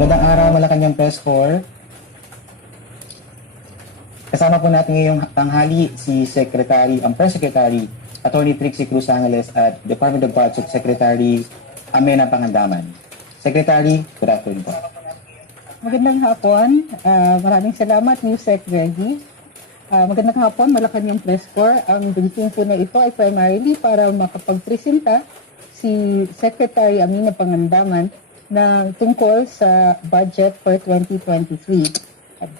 Magandang araw, Malacanang Press Corps. Kasama po natin ngayong tanghali si ang Press Secretary, Attorney Trixie CRUZ at Department of Budget Secretary Amena Pangandaman. Secretary, good afternoon po. Magandang hapon. Maraming salamat, New Sec Reggie. Magandang hapon, Malacanang Press Corps. Ang briefing po na ito ay primarily para makapagpresenta si Secretary Amena Pangandaman na tungkol sa budget for 2023.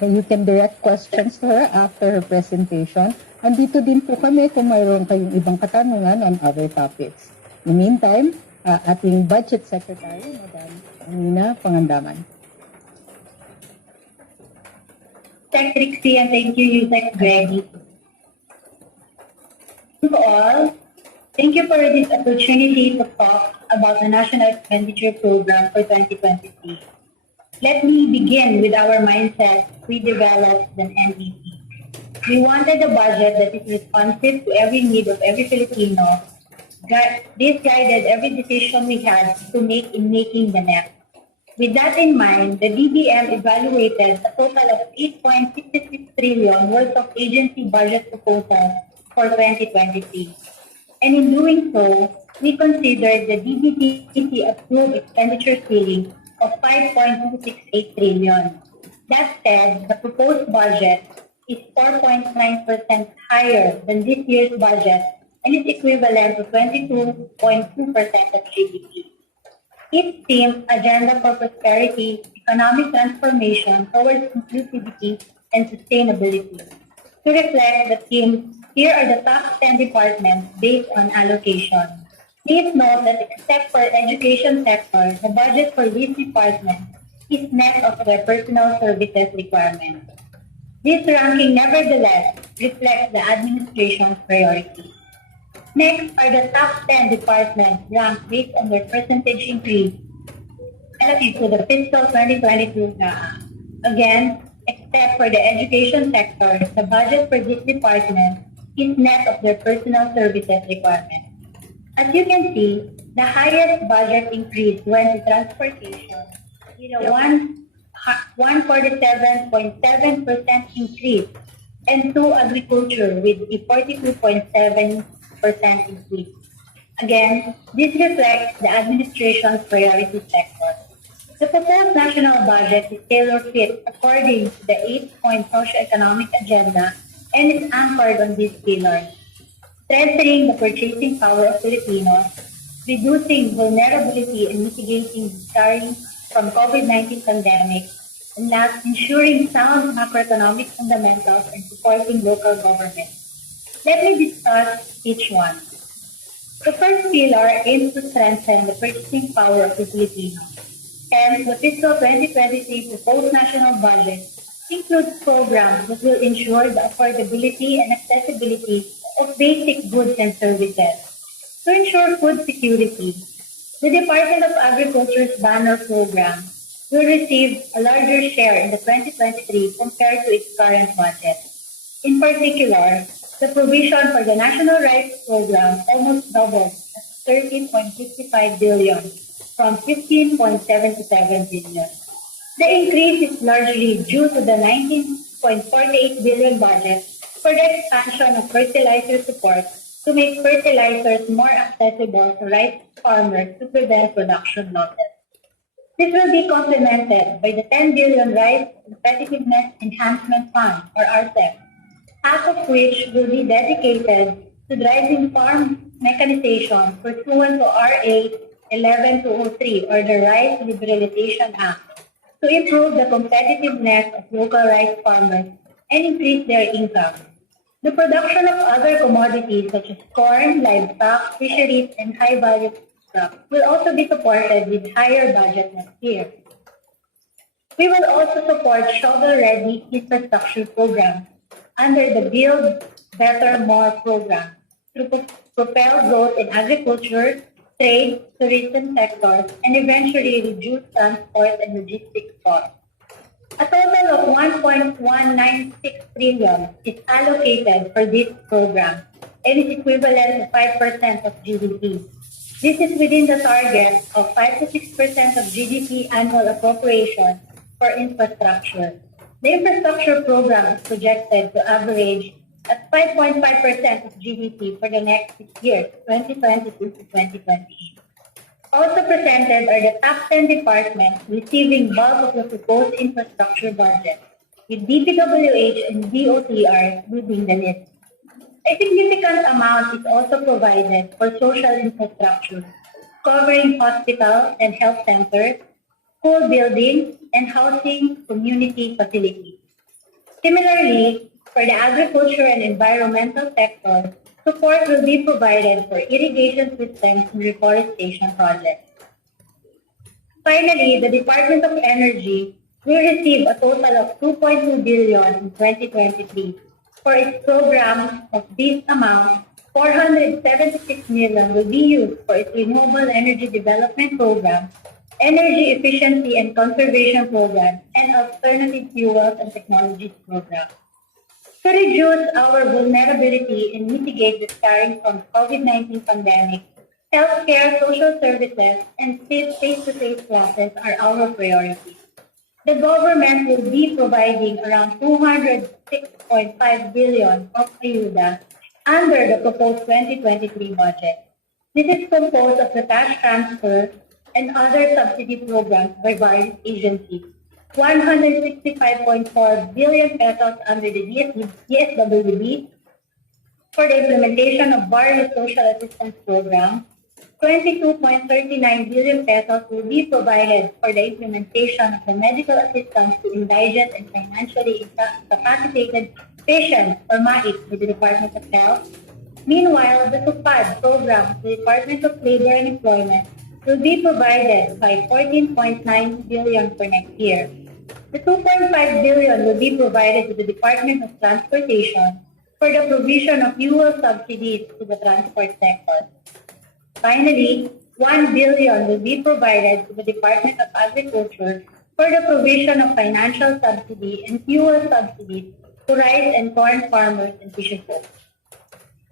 You can direct questions to her after her presentation. Andito din po kami kung mayroon kayong ibang katanungan on other topics. In the meantime, ating Budget Secretary, Madam Amena Pangandaman. Thank Trixie and thank you, Sec Greg. To all, thank you for this opportunity to talk about the National Expenditure Program for 2023. Let me begin with our mindset we developed an NEP. We wanted a budget that is responsive to every need of every Filipino. This guided every decision we had to make in making the NEP. With that in mind, the DBM evaluated a total of 8.66 trillion worth of agency budget proposals for 2023. And in doing so, we considered the DBTC approved expenditure ceiling of 5.268 trillion. That said, the proposed budget is 4.9% higher than this year's budget and is equivalent to 22.2% of GDP. Its theme, Agenda for Prosperity, Economic Transformation towards Inclusivity and Sustainability. To reflect the theme, here are the top 10 departments based on allocation. Please note that except for education sector, the budget for these departments is net of their personal services requirements. This ranking nevertheless reflects the administration's priorities. Next are the top 10 departments ranked based on their percentage increase relative to the fiscal 2022 GAA. Again, except for the education sector, the budget for this department is net of their personal services requirements. As you can see, the highest budget increase went to transportation with a 147.7% increase and to agriculture with a 42.7% increase. Again, this reflects the administration's priority sector. The proposed national budget is tailor-fit according to the 8-point socioeconomic agenda and is anchored on these pillars: strengthening the purchasing power of Filipinos, reducing vulnerability and mitigating scarring from COVID-19 pandemic, and last, ensuring sound macroeconomic fundamentals and supporting local government. Let me discuss each one. The first pillar aims to strengthen the purchasing power of the Filipinos. Hence, the fiscal 2023 proposed national budget includes programs that will ensure the affordability and accessibility of basic goods and services. To ensure food security, the Department of Agriculture's banner program will receive a larger share in the 2023 compared to its current budget. In particular, the provision for the National Rice Program almost doubled at 13.55 billion from 15.77 billion. The increase is largely due to the 19.48 billion budget for the expansion of fertilizer support to make fertilizers more accessible to rice farmers to prevent production losses. This will be complemented by the 10 billion Rice Competitiveness Enhancement Fund, or RCEP, half of which will be dedicated to driving farm mechanization pursuant to RA 11203, or the Rice Liberalization Act, to improve the competitiveness of local rice farmers and increase their income. The production of other commodities such as corn, livestock, fisheries, and high-value crops will also be supported with higher budget next year. We will also support shovel-ready infrastructure programs under the Build Better More program to propel growth in agriculture, trade, tourism sectors, and eventually reduce transport and logistics costs. A total of 1.196 trillion is allocated for this program and is equivalent to 5% of GDP. This is within the target of 5 to 6% of GDP annual appropriation for infrastructure. The infrastructure program is projected to average at 5.5% of GDP for the next 6 years, 2022 to 2028. Also presented are the top 10 departments receiving bulk of the proposed infrastructure budget, with DPWH and DOTR leading the list. A significant amount is also provided for social infrastructure, covering hospitals and health centers, school buildings, and housing community facilities. Similarly, for the agriculture and environmental sector, support will be provided for irrigation systems and reforestation projects. Finally, the Department of Energy will receive a total of 2.2 billion in 2023. For its program of this amount, 476 million will be used for its renewable energy development program, energy efficiency and conservation program, and alternative fuels and technologies program. To reduce our vulnerability and mitigate the scarring from COVID-19 pandemic, healthcare, social services, and face-to-face classes are our priorities. The government will be providing around 206.5 billion of ayuda under the proposed 2023 budget. This is composed of the cash transfer and other subsidy programs by various agencies. 165.4 billion pesos under the DSWD for the implementation of various social assistance programs. 22.39 billion pesos will be provided for the implementation of the medical assistance to indigent and financially incapacitated patients or MAIP with the Department of Health. Meanwhile, the SUPAD program of the Department of Labor and Employment will be provided by 14.9 billion for next year. The 2.5 billion will be provided to the Department of Transportation for the provision of fuel subsidies to the transport sector. Finally, 1 billion will be provided to the Department of Agriculture for the provision of financial subsidy and fuel subsidies to rice and corn farmers and fishing folks.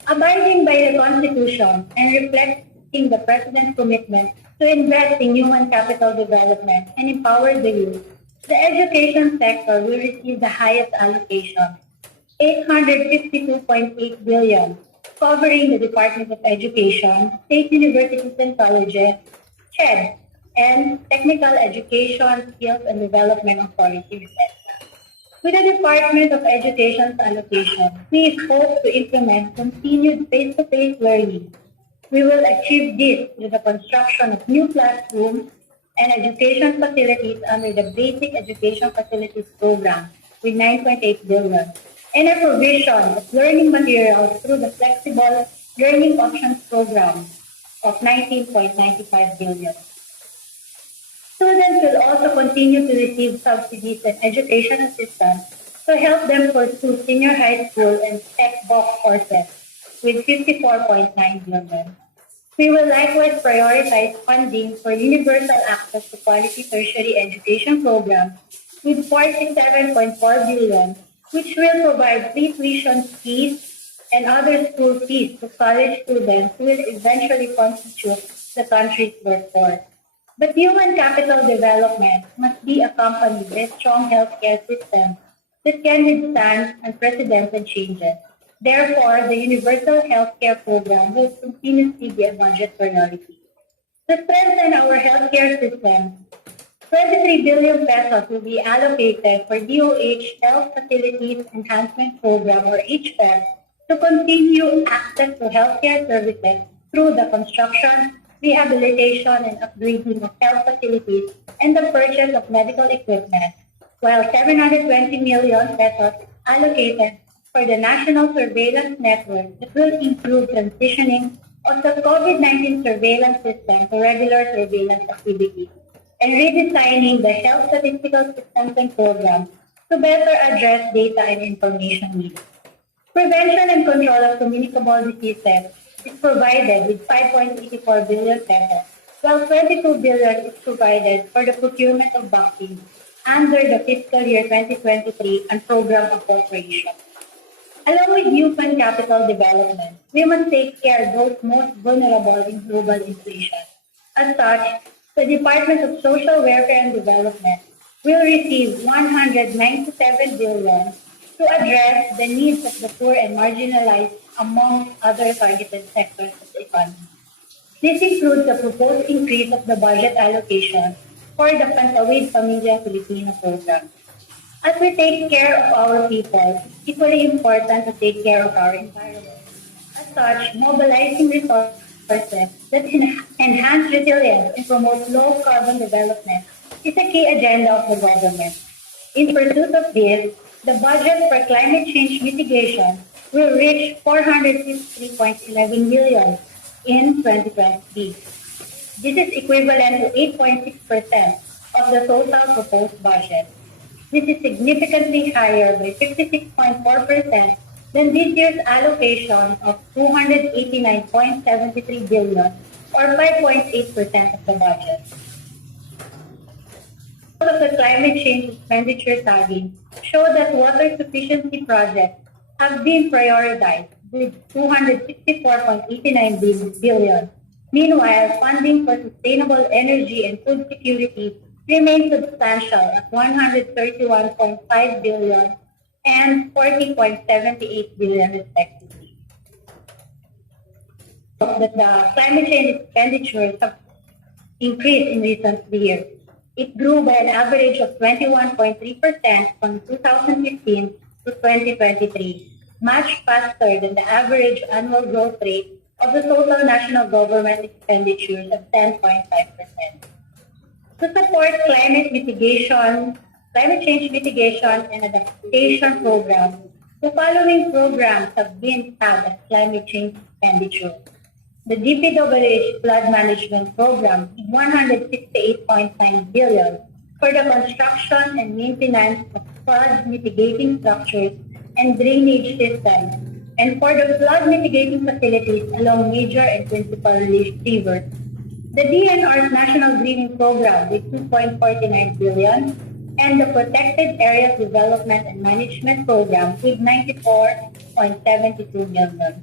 Abiding by the Constitution and reflecting the President's commitment to invest in human capital development and empower the youth, the education sector will receive the highest allocation, 852.8 billion, covering the Department of Education, State Universities and Colleges, CHED, and Technical Education, Skills and Development Authority, etc. With the Department of Education's allocation, we hope to implement continued face-to-face learning. We will achieve this through the construction of new classrooms and education facilities under the Basic Education Facilities Program with 9.8 billion, and a provision of learning materials through the Flexible Learning Options Program of 19.95 billion. Students will also continue to receive subsidies and education assistance to help them pursue senior high school and tech-box courses with 54.9 billion. We will likewise prioritize funding for universal access to quality tertiary education programs with 47.4 billion, which will provide free tuition fees and other school fees to college students who will eventually constitute the country's workforce. But human capital development must be accompanied by a strong healthcare system that can withstand unprecedented changes. Therefore, the universal healthcare program will continuously be a budget priority. To strengthen our healthcare system, 23 billion pesos will be allocated for DOH Health Facilities Enhancement Program or HFEP to continue access to healthcare services through the construction, rehabilitation, and upgrading of health facilities and the purchase of medical equipment, while 720 million pesos allocated for the National Surveillance Network that will improve transitioning of the COVID-19 surveillance system to regular surveillance activities, and redesigning the health statistical systems and programs to better address data and information needs. Prevention and control of communicable diseases is provided with 5.84 billion pesos, while 22 billion is provided for the procurement of vaccines under the fiscal year 2023 and program appropriation. Along with human capital development, we must take care of those most vulnerable in global inflation. As such, the Department of Social Welfare and Development will receive 197 billion to address the needs of the poor and marginalized among other targeted sectors of the economy. This includes the proposed increase of the budget allocation for the Pantawid Pamilya Filipino program. As we take care of our people, it's equally important to take care of our environment. As such, mobilizing resources that enhance resilience and promote low-carbon development is a key agenda of the government. In pursuit of this, the budget for climate change mitigation will reach 453.11 million in 2023. This is equivalent to 8.6% of the total proposed budget. This is significantly higher by 56.4% than this year's allocation of 289.73 billion or 5.8% of the budget. Of the climate change expenditure tagging show that water sufficiency projects have been prioritized with 264.89 billion. Meanwhile, funding for sustainable energy and food security remains substantial at 131.5 billion and 40.78 billion respectively. That the climate change expenditures have increased in recent years. It grew by an average of 21.3% from 2015 to 2023, much faster than the average annual growth rate of the total national government expenditures of 10.5%. To support climate change mitigation and adaptation programs, the following programs have been tagged as climate change expenditure. The DPWH Flood Management Program is 168.9 billion for the construction and maintenance of flood mitigating structures and drainage systems, and for the flood mitigating facilities along major and principal rivers. The DNR's National Greening Program with 2.49 billion, and the Protected Areas Development and Management Program with 94.72 million.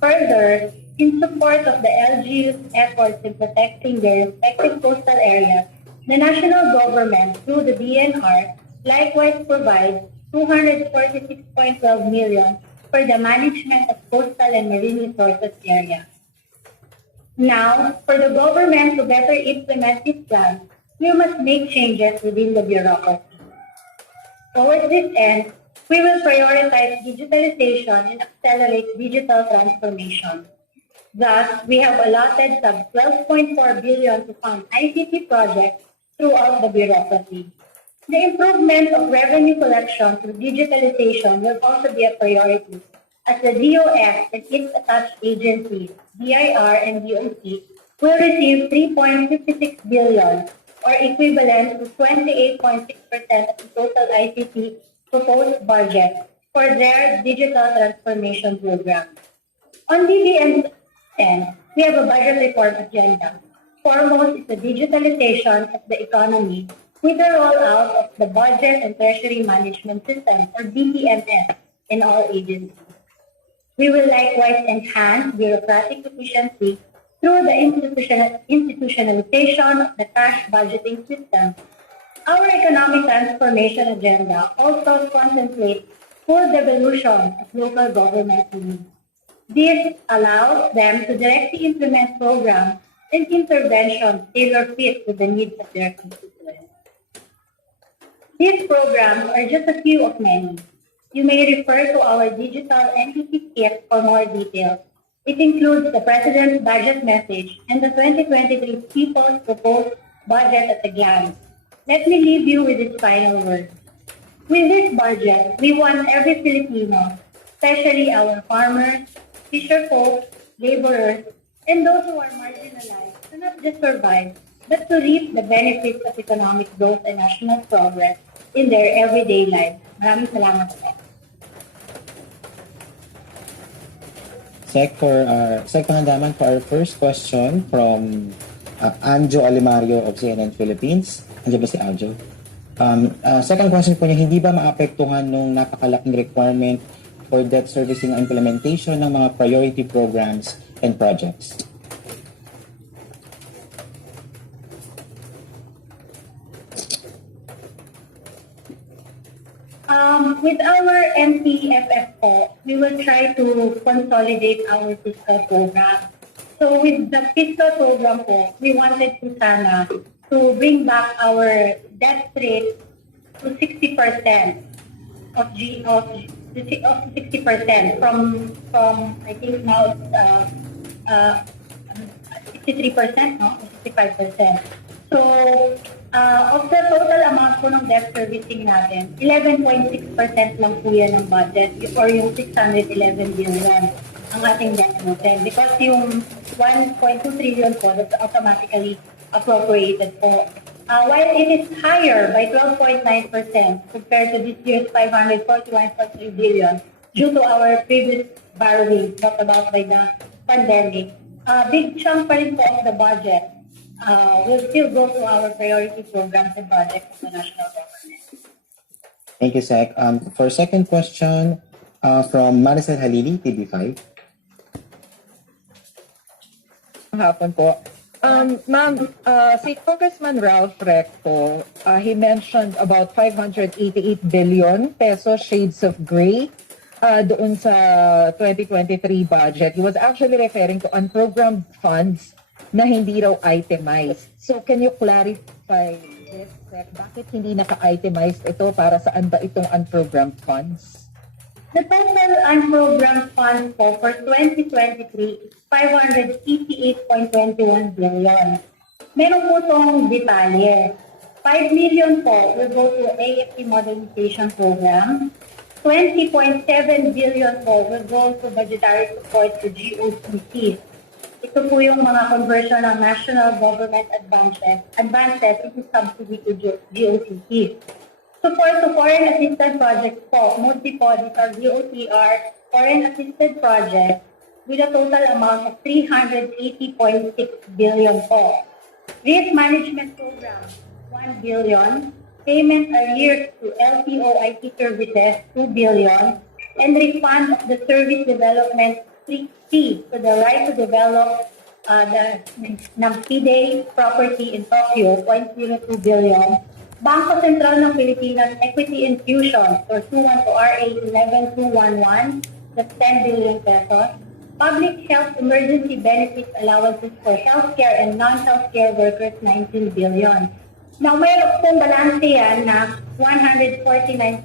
Further, in support of the LGU's efforts in protecting their respective coastal areas, the national government, through the DNR, likewise provides 246.12 million for the management of coastal and marine resources area. Now, for the government to better implement this plan, we must make changes within the bureaucracy. Towards this end, we will prioritize digitalization and accelerate digital transformation. Thus, we have allotted some 12.4 billion to fund ICT projects throughout the bureaucracy. The improvement of revenue collection through digitalization will also be a priority, as the DOF and its attached agencies, DIR and DOC, will receive 3.56 billion, or equivalent to 28.6% of the total ICT proposed budget for their digital transformation program. On DBM end, we have a budget reform agenda. Foremost is the digitalization of the economy with the rollout of the Budget and Treasury Management System, or BTMS, in all agencies. We will likewise enhance bureaucratic efficiency through the institutionalization of the cash budgeting system. Our economic transformation agenda also contemplates full devolution of local government needs. This allows them to directly implement programs and interventions tailor-fit to the needs of their constituents. These programs are just a few of many. You may refer to our digital entity kit for more details. It includes the President's budget message and the 2023 People's Proposed Budget at a glance. Let me leave you with its final words. With this budget, we want every Filipino, especially our farmers, fisherfolk, laborers, and those who are marginalized, to not just survive, but to reap the benefits of economic growth and national progress in their everyday lives. Maraming salamat po. Sec Pangandaman, for our first question from Anjo Alimario of CNN Philippines. Andiyan ba si Anjo? Second question po niya, hindi ba maapektuhan nung napakalaking requirement for debt servicing ang implementation ng mga priority programs and projects? With our MPFF po, we will try to consolidate our fiscal program. So with the fiscal program po, we wanted to sana to bring back our debt rate to 60% of 60% from I think now it's 63%, no? 65%. So of the total amount po ng debt servicing natin, 11.6% lang po yan ng budget or yung 611 billion ang ating debt natin. Because yung 1.2 trillion po, that's automatically appropriated po. While it is higher by 12.9% compared to this year's 541.3 billion due to our previous borrowing brought about by the pandemic, a big chunk pa rin po of the budget will still go to our priority programs and projects of the national government. Thank you, Sec. For second question, from Maricel Halili, TV5. Hapon po. Ma'am, si Congressman Ralph Recto, he mentioned about 588 billion pesos shades of gray doon sa 2023 budget. He was actually referring to unprogrammed funds na hindi raw itemized. So can you clarify this? Bakit hindi naka-itemized ito? Para saan ba itong unprogrammed funds? The total unprogrammed fund po for 2023 is 588.21 billion. Meron po itong detalye. 5 million po will go to AFP modernization program. 20.7 billion po will go to budgetary support to GOCC. Ito po yung mga conversion ng national government advances into subsidy to GOCC. Support to foreign assisted projects po, mostly po, these are DOTR, foreign assisted projects with a total amount of 380.6 billion po. Risk management program, 1 billion. Payment arrears to LTO IT services, 2 billion. And refund of the service development fee to the right to develop the PDA property in Tokyo, 0.02 billion. Bangko Sentral ng Pilipinas Equity Infusion for 21 to RA 11211, that's 10 billion pesos. Public Health Emergency Benefits Allowances for healthcare and non-healthcare workers, 19 billion. Now, mayroon pong balanse yan na 149.7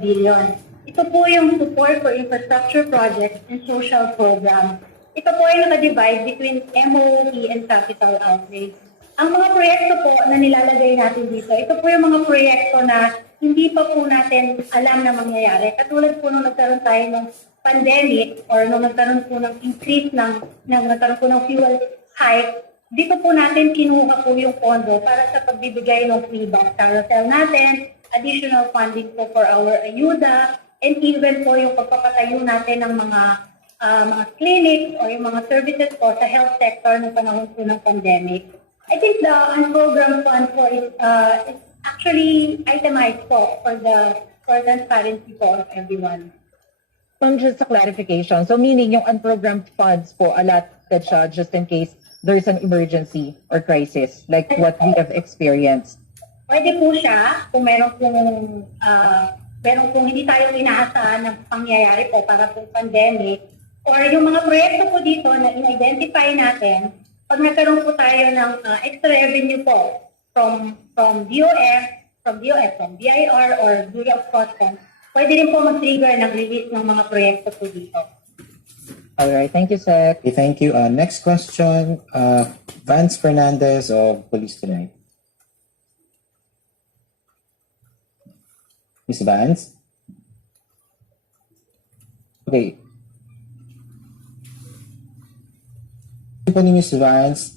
billion. Ito po yung support for infrastructure projects and social programs. Ito po ay naka-divide between MOE and capital outlay. Ang mga proyekto po na nilalagay natin dito, ito po yung mga proyekto na hindi pa po natin alam na mangyayari. Katulad po nung nagkaroon tayo ng pandemic or nung nagkaroon po ng increase nagkaroon po ng fuel hike, dito po natin kinuha po yung pondo para sa pagbibigay ng free bus carousel natin, additional funding po for our ayuda, and even po yung pagpapatayo natin ng mga clinics or yung mga services po sa health sector ng panahon po ng pandemic. I think the unprogrammed fund po is actually itemized po for transparency po of everyone. Just a clarification. So meaning yung unprogrammed funds po allotted siya just in case there's an emergency or crisis like what we have experienced. Pwede po siya kung meron pong hindi tayo inaasahan ng pangyayari po para po pandemic or yung mga proyekto po dito na in-identify natin. Pag nagkaroon po tayo ng extra revenue po from DOF, from BIR or Bureau of Customs, pwede rin po mag-trigger ng release ng mga proyekto po dito. Alright, thank you, Sec. Okay, thank you. Next question, Vance Fernandez of Police Tonight. Ms. Vance? Okay. Po ni Ms. Vance,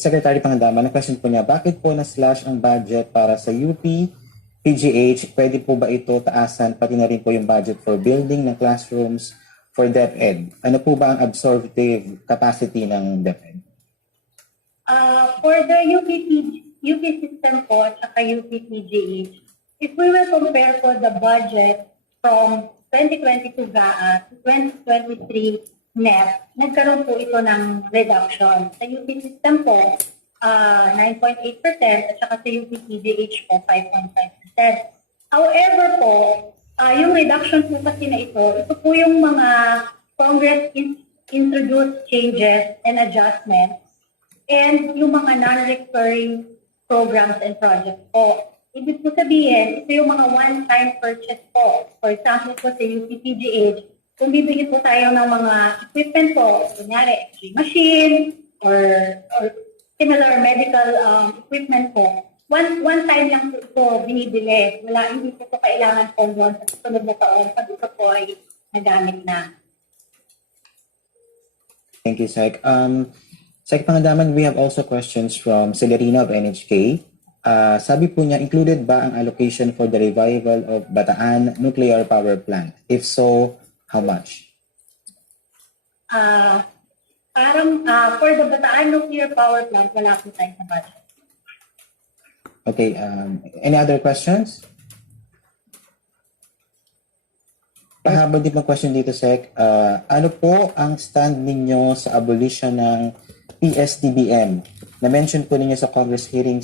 Secretary Pangandaman, ang question po niya, bakit po na-slash ang budget para sa UP, PGH? Pwede po ba ito taasan pati na rin po yung budget for building ng classrooms for DepEd? Ano po ba ang absorptive capacity ng DepEd? For the UP system po at saka UP PGH, if we will compare po the budget from 2022 GAA to 2023 NEP, nagkaroon po ito ng reduction. Sa UP system po, 9.8% at saka sa UP PDH po, 5.5%. However po, yung reduction po kasi na ito po yung mga Congress introduced changes and adjustments and yung mga non-recurring programs and projects po. Ibig po sabihin, ito yung mga one-time purchase po. For example po sa UPPGH, kung bibili po tayo ng mga equipment po, kunyari X-ray machine or similar medical equipment po, one time lang po ito binibili. Hindi po kailangan po doon sa susunod na taon pag ito po ay nagamit na. Thank you, Sec. Sec Pangandaman, we have also questions from Celerina of NHK. Sabi po niya, included ba ang allocation for the revival of Bataan Nuclear Power Plant? If so, how much? For the Bataan Nuclear Power Plant, wala po tayo sa budget. Okay, any other questions? Pahabol din pang question dito, Sec. Ano po ang stand ninyo sa abolition ng PSDBM? Na-mention po ninyo sa Congress hearing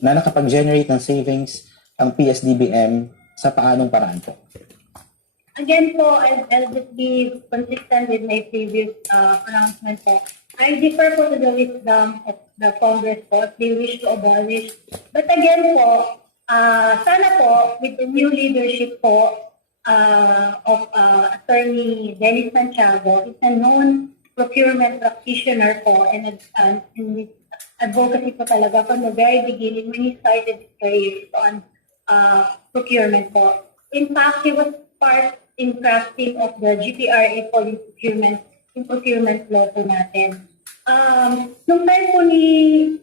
na nakapag-generate ng savings ang PSDBM sa paanong paraan po? Again po, I'll just be consistent with my previous pronouncement po. I differ po to the wisdom of the Congress po if they wish to abolish. But again po, sana po with the new leadership po of Attorney Dennis Santiago, is a known procurement practitioner po and advocacy po talaga from the very beginning when he started his career on procurement po. In fact, he was part in crafting of the GPRA po yung procurement law po natin. Nung time po ni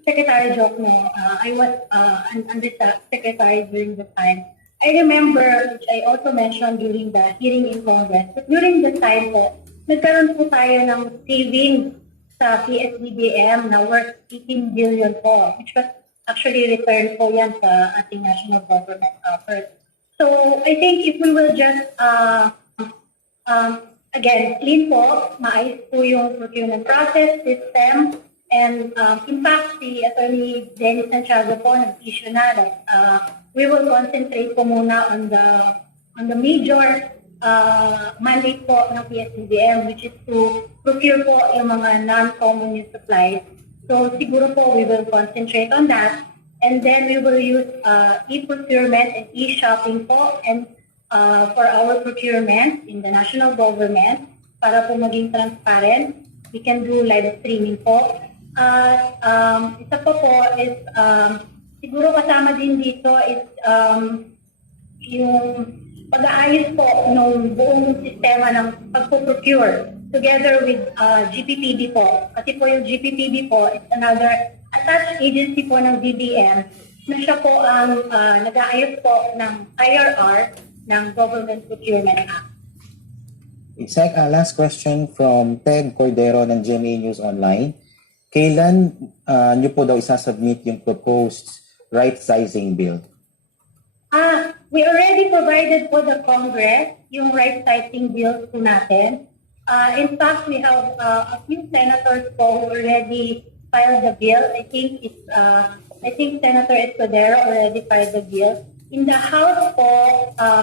Secretary Jokno, I was undersecretary during the time. I remember, which I also mentioned during the hearing in Congress, that during the time po, nagkaroon po tayo ng savings sa PSDBM na worth 18 billion po, which was actually returned po yan sa ating national government effort. So, I think if we will just, again, clean po, maayos po yung procurement process, system, and in fact, si Attorney Dennis Santiago po nag-issue na that we will concentrate po muna on the major mandate po ng PSDBM, which is to procure po yung mga non-common use supplies. So siguro po we will concentrate on that, and then we will use e-procurement and e-shopping po and for our procurement in the national government para po maging transparent. We can do live streaming po. Isa po is siguro kasama din dito is yung pag-aayos po ng buong sistema ng pagpo-procure together with GPPB po. Kasi po yung GPPB po is another attached agency po ng DBM na siya po ang nag-aayos po ng IRR ng Government Procurement Act. Sec, last question from Ted Cordero ng GMA News Online. Kailan nyo po daw isasubmit yung proposed right-sizing bill? We already provided for the Congress yung right-sizing bill po natin. In fact, we have a few senators po who already filed the bill. I think Senator Escudero already filed the bill. In the House po,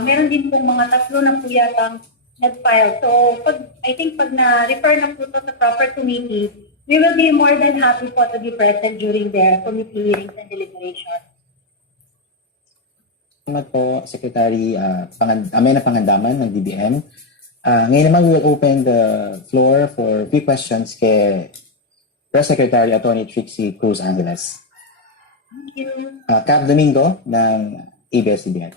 meron din po mga tatlo na po yatang nag-file. So, I think pag na-refer na po ito sa proper committee, we will be more than happy po to be present during their committee hearings and deliberations. Salamat po, Secretary Amena Pangandaman ng DBM. Ngayon naman, we will open the floor for few questions kay Press Secretary Attorney Trixie Cruz Angeles. Thank you. Cap Domingo ng ABS-CBN.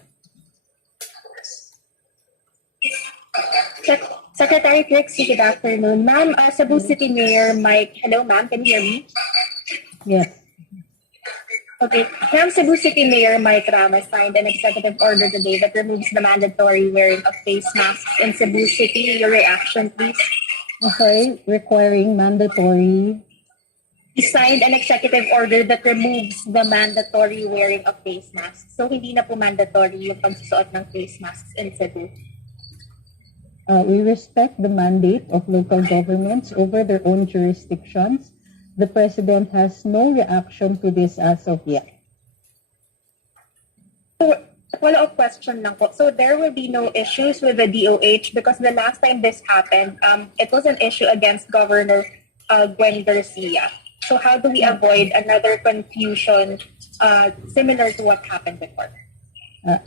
Secretary Trixie, good afternoon. Ma'am, Cebu City Mayor Mike. Hello, ma'am. Can you hear me? Yes. Okay. Ma'am, Cebu City Mayor Mike Ramos signed an executive order today that removes the mandatory wearing of face masks in Cebu City. Your reaction, please? Okay, requiring mandatory. He signed an executive order that removes the mandatory wearing of face masks. So, hindi na po mandatory yung pagsusuot ng face masks in Cebu. We respect the mandate of local governments over their own jurisdictions. The President has no reaction to this as of yet. So, follow-up question lang po. So there will be no issues with the DOH because the last time this happened, it was an issue against Governor Gwen Garcia. So how do we avoid another confusion similar to what happened before?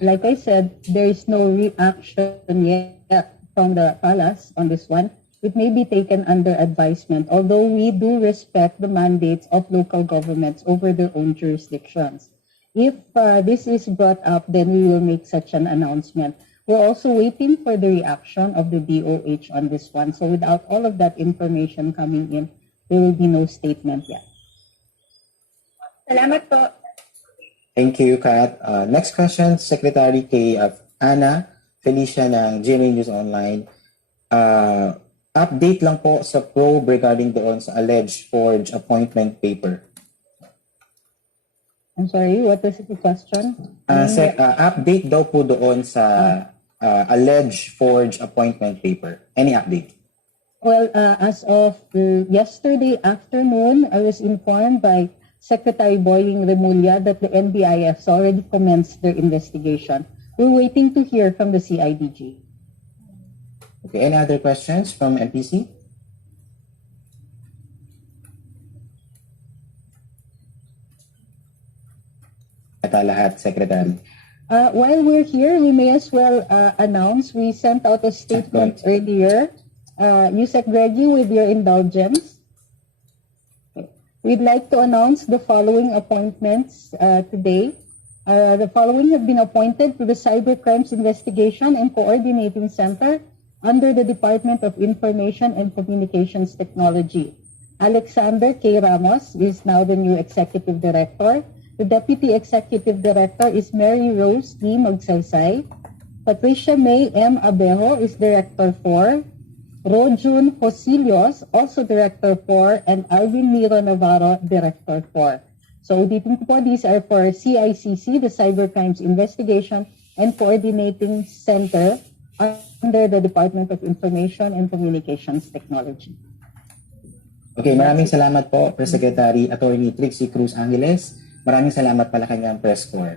Like I said, there is no reaction yet from the palace on this one. It may be taken under advisement, although we do respect the mandates of local governments over their own jurisdictions. If this is brought up, then we will make such an announcement. We're also waiting for the reaction of the DOH on this one. So without all of that information coming in, there will be no statement yet. Salamat po. Thank you, Kat. Next question, Secretary kay Ana Felicia ng GMA News Online. Update lang po sa probe regarding doon sa alleged forged appointment paper. I'm sorry, what was the question? Update daw po doon sa alleged forged appointment paper. Any update? Well, as of yesterday afternoon, I was informed by Secretary Boying Remulla that the NBIS already commenced their investigation. We're waiting to hear from the CIDG. Okay, any other questions from MPC? Ito lahat, Secretary. While we're here, we may as well announce, we sent out a statement earlier. Yusek Reggie, with your indulgence, we'd like to announce the following appointments today. The following have been appointed to the Cybercrimes Investigation and Coordinating Center under the Department of Information and Communications Technology. Alexander K. Ramos is now the new Executive Director. The Deputy Executive Director is Mary Rose D. Magsaysay. Patricia May M. Abejo is Director 4. Rojun Josilios, also Director 4, and Alvin Miro Navarro, Director 4. So dito po, these are for CICC, the Cybercrimes Investigation and Coordinating Center under the Department of Information and Communications Technology. Okay, maraming salamat po, Press Secretary Attorney Trixie Cruz Angeles. Maraming salamat pala kanyang press corps.